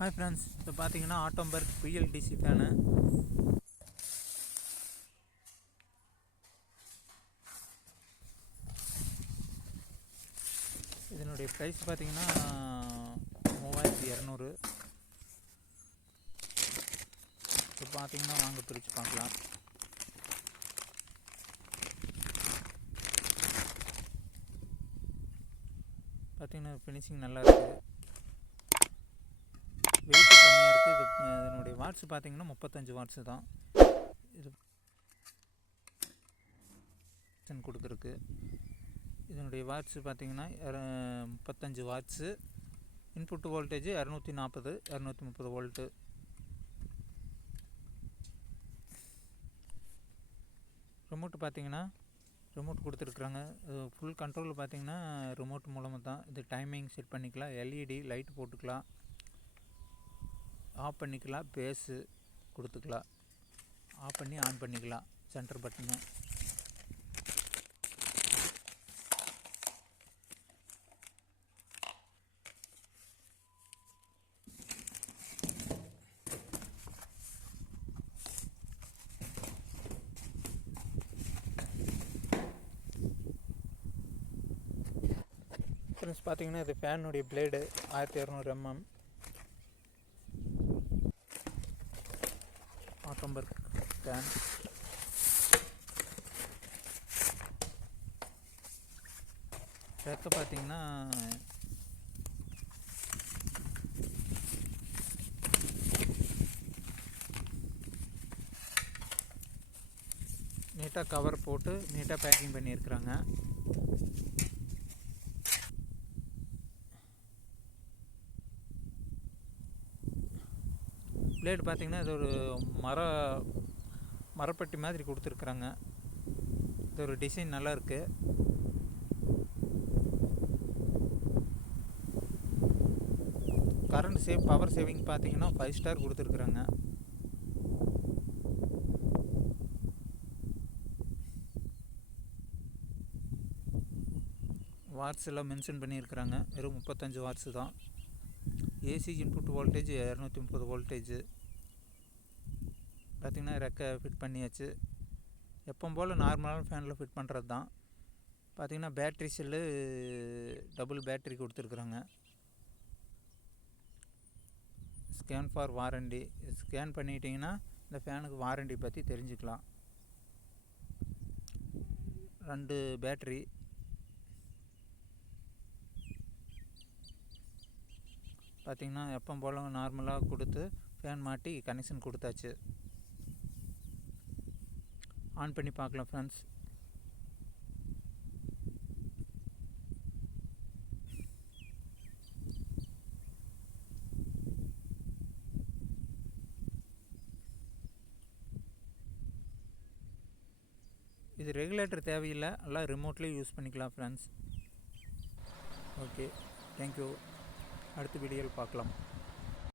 Hi friends, இப்போ பார்த்தீங்கன்னா ஆட்டோம்பர்க் BLDC fan. இதனுடைய ப்ரைஸ் பார்த்தீங்கன்னா 3200. இப்போ பார்த்தீங்கன்னா வாங்க பிரித்து பார்க்கலாம். பார்த்தீங்கன்னா ஃபினிஷிங் நல்லா இருக்குது, வெயிட் கம்மியாக இருக்குது. இதனுடைய வாட்ஸ் பார்த்தீங்கன்னா 35 வாட்ஸு தான் இது கொடுத்துருக்கு. இதனுடைய வாட்ஸு பார்த்தீங்கன்னா 35 watts. Input voltage 240 230 volt. Remote பார்த்தீங்கன்னா ரிமோட் கொடுத்துருக்குறாங்க. ஃபுல் கண்ட்ரோல் பார்த்தீங்கன்னா ரிமோட் மூலமாக தான். இது டைமிங் செட் பண்ணிக்கலாம், எல்இடி லைட் போட்டுக்கலாம், ஆஃப் பண்ணிக்கலாம், பேஸு கொடுத்துக்கலாம், ஆஃப் பண்ணி ஆன் பண்ணிக்கலாம். Centre button friends. பார்த்தீங்கன்னா இது ஃபேனுடைய பிளேடு 1200 mm ஆட்டோம்பர்க் ஃபேன். ரெக்க பார்த்தீங்கன்னா நீட்டாக கவர் போட்டு நீட்டாக பேக்கிங் பண்ணியிருக்கிறாங்க. பிளேடு பார்த்தீங்கன்னா இது ஒரு மரப்பட்டி மாதிரி கொடுத்துருக்குறாங்க. இது ஒரு டிசைன் நல்லா இருக்குது. கரண்ட் பவர் சேவிங் பார்த்தீங்கன்னா 5 ஸ்டார் கொடுத்துருக்குறாங்க. வாட்ஸ் எல்லாம் மென்ஷன் பண்ணியிருக்கிறாங்க. வெறும் 35 வாட்ஸு தான். AC input voltage 230 voltage. பார்த்திங்கன்னா ரெக்கை ஃபிட் பண்ணியாச்சு. எப்போ போல் நார்மலான ஃபேனில் ஃபிட் பண்ணுறது தான். பார்த்திங்கன்னா பேட்ரி செல்லு டபுள் பேட்ரி கொடுத்துருக்குறாங்க. Scan for warranty. ஸ்கேன் பண்ணிட்டீங்கன்னா இந்த ஃபேனுக்கு வாரண்டி பற்றி தெரிஞ்சுக்கலாம். 2 பேட்ரி. பார்த்திங்கன்னா எப்போ போல் நார்மலாக கொடுத்து ஃபேன் மாட்டி கனெக்ஷன் கொடுத்தாச்சு. ஆன் பண்ணி பார்க்கலாம் ஃப்ரெண்ட்ஸ். இது ரெகுலேட்டர் தேவையில்லை, எல்லாம் ரிமோட்லேயே யூஸ் பண்ணிக்கலாம் ஃப்ரெண்ட்ஸ். Okay, thank you. அடுத்த வீடியோவில் பார்க்கலாம்.